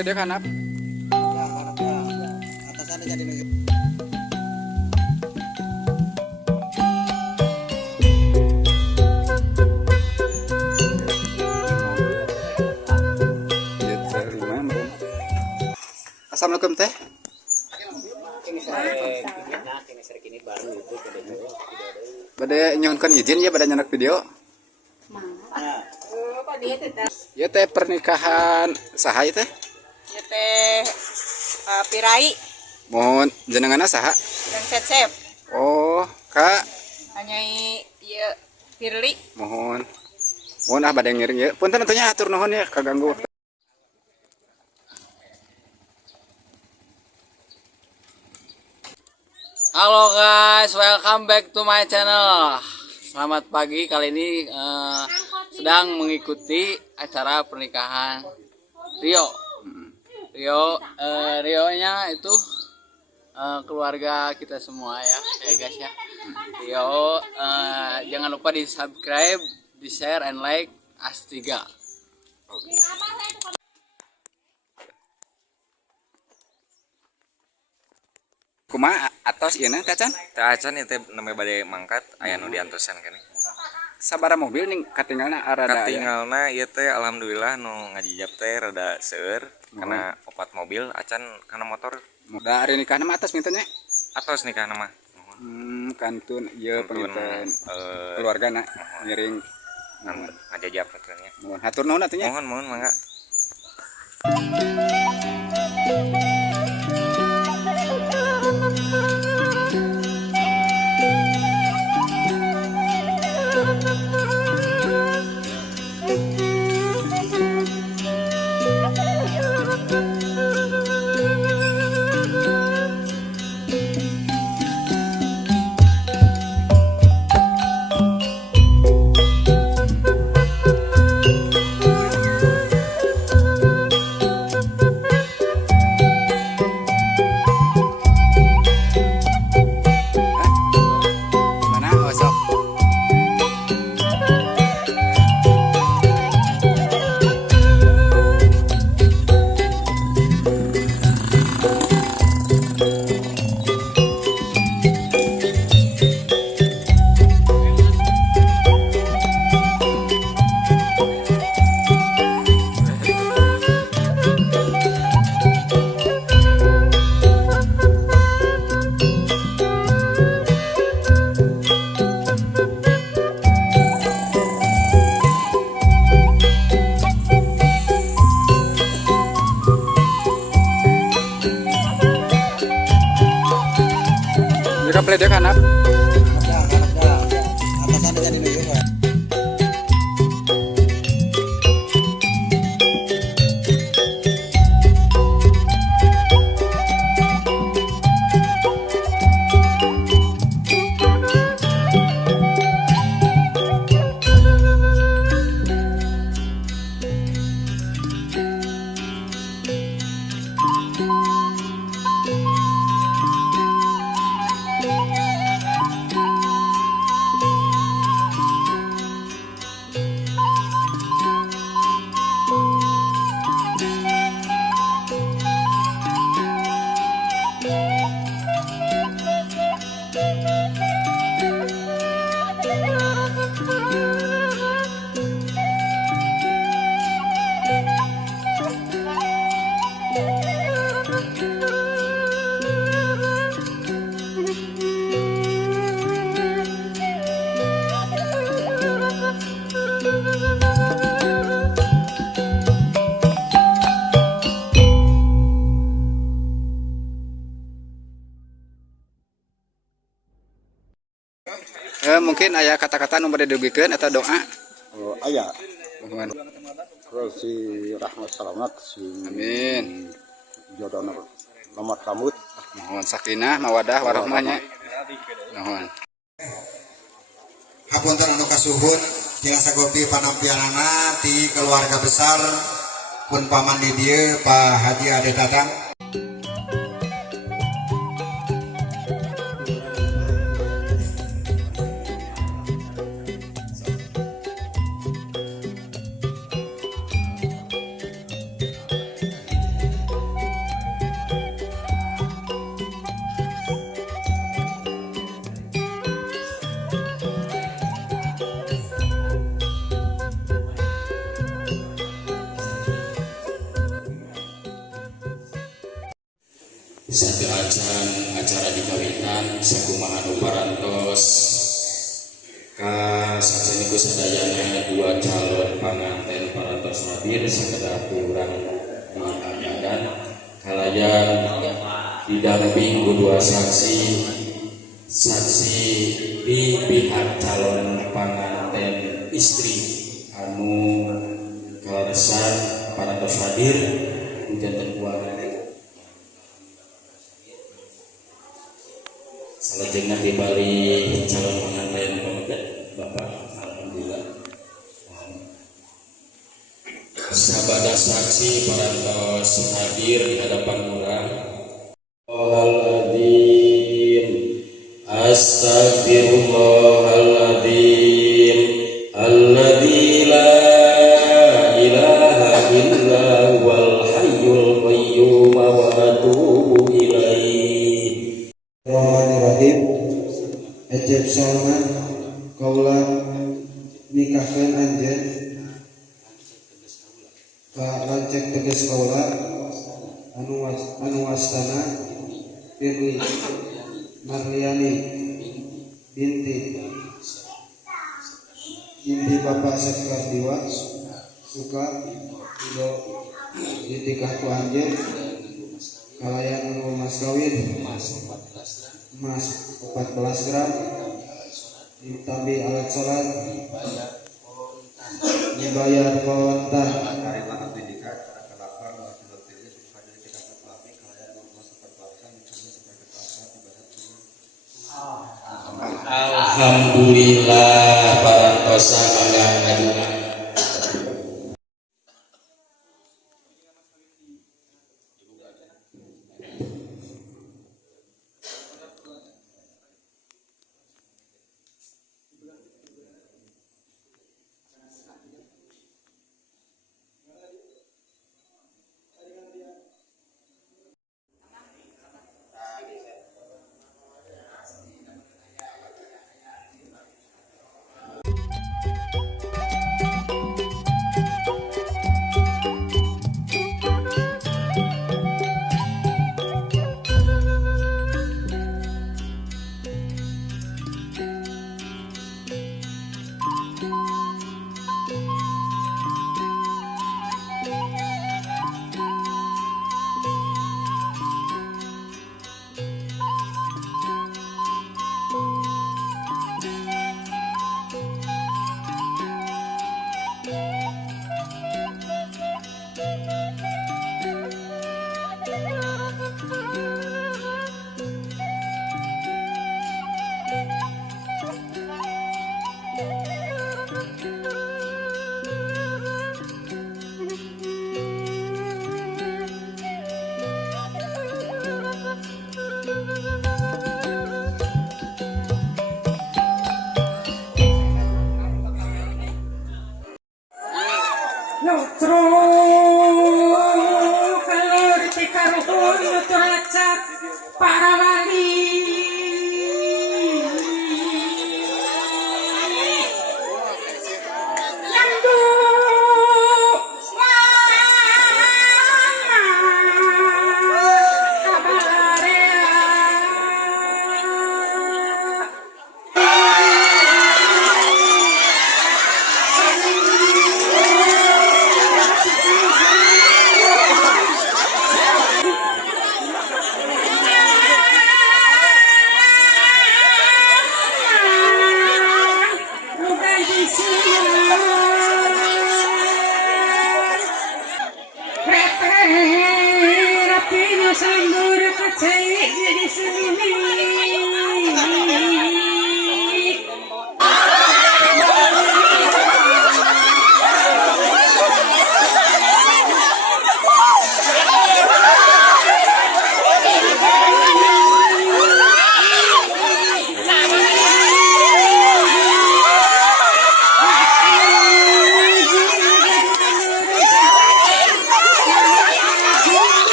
pledek hanap. Atasannya jadi nunjuk. Assalamualaikum teh. Bade nyohonkeun izin ya pada nyenak video. Ya teh pernikahan saha ieu teh? Ya teh Pirai Mohon jenenganna saha? dan Cecep. Oh, Kak, Hanya ieu Firly. mohon. Mohon bade ngiring ya. Punten atunya atur nuhun ya kaganggu. Halo guys, welcome back to my channel. Selamat pagi, kali ini sedang mengikuti acara pernikahan Rio. Rio-nya itu keluarga kita semua ya guys ya. Rio, jangan lupa di subscribe, di share, and like Astiga. Kumaha atos ieu na Kacan? Teu acan ieu teh namanya bade mangkat aya nu diantosan keneh. Sabaraha mobil ning katinggalna arada aya. Katinggalna ieu teh alhamdulillah nu ngajijab teh rada seueur karena opat mobil acan kana motor Da ari nikahna mah atos mintanya. atos nikahna mah. Kantun ieu Kantun, penginten keluargana ngiring. Ngajajab teh nya. Mohon hatur nuhun atunya. Mohon mangga. Mana osok? Jika pledek hanap. Atasannya jadi nunjuk. Mungkin aya kata-kata nu bade didugikeun atau doa. Oh, aya. Mohon. Terus si rahmat selamat si Amin. jodohna lemot rambut. Mohon sakinah mawadah warahmahnya. Mohon. Hapunten anu kasuhun tinggal sagopi panampianana ti keluarga besar pun paman di dieu Pak Haji Ade Dadang. satu acara dikawinan sakumaha nu parantos ka sakseniku sadayana dua calon panganten parantos hadir sakedap urang dianyadan kalayan didamping dua saksi di pihak calon panganten istri anu kaleresan parantos hadir janten kuat salajengna dibalik calon pengantin pemegat Bapak alhamdulillah sabada saksi parantos hadir di hadapan urang astagfirullahaladzim alladzi la ilaha illa huwal hayyul qayyum wa atubu ilaih. Bismillahirrahmanirrahim. Ejeb salman kaula nikahkeun anjeun ka lancek tegas kaula anu wastana Firly Marliani binti Bapak Sekar Diwa suka Ido ditikah ku anjeun kalayan anu mas kawin emas 14 gram ditambi alat sholat dibayar kontan. Alhamdulillah parantosa mangga ngajukan.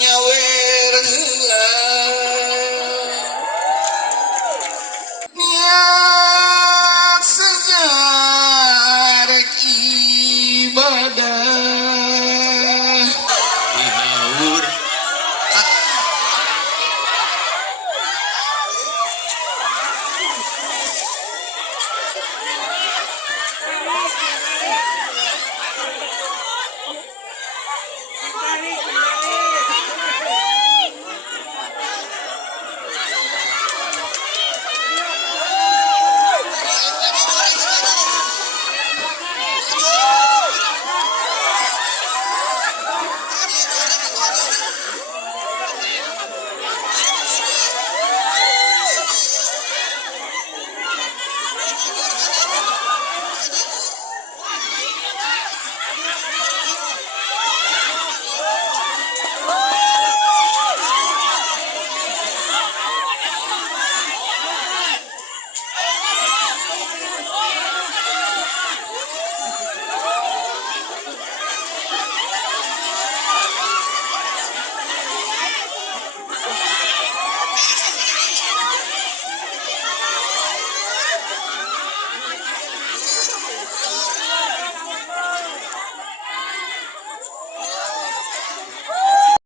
nyawer heula niat sajarek ibadah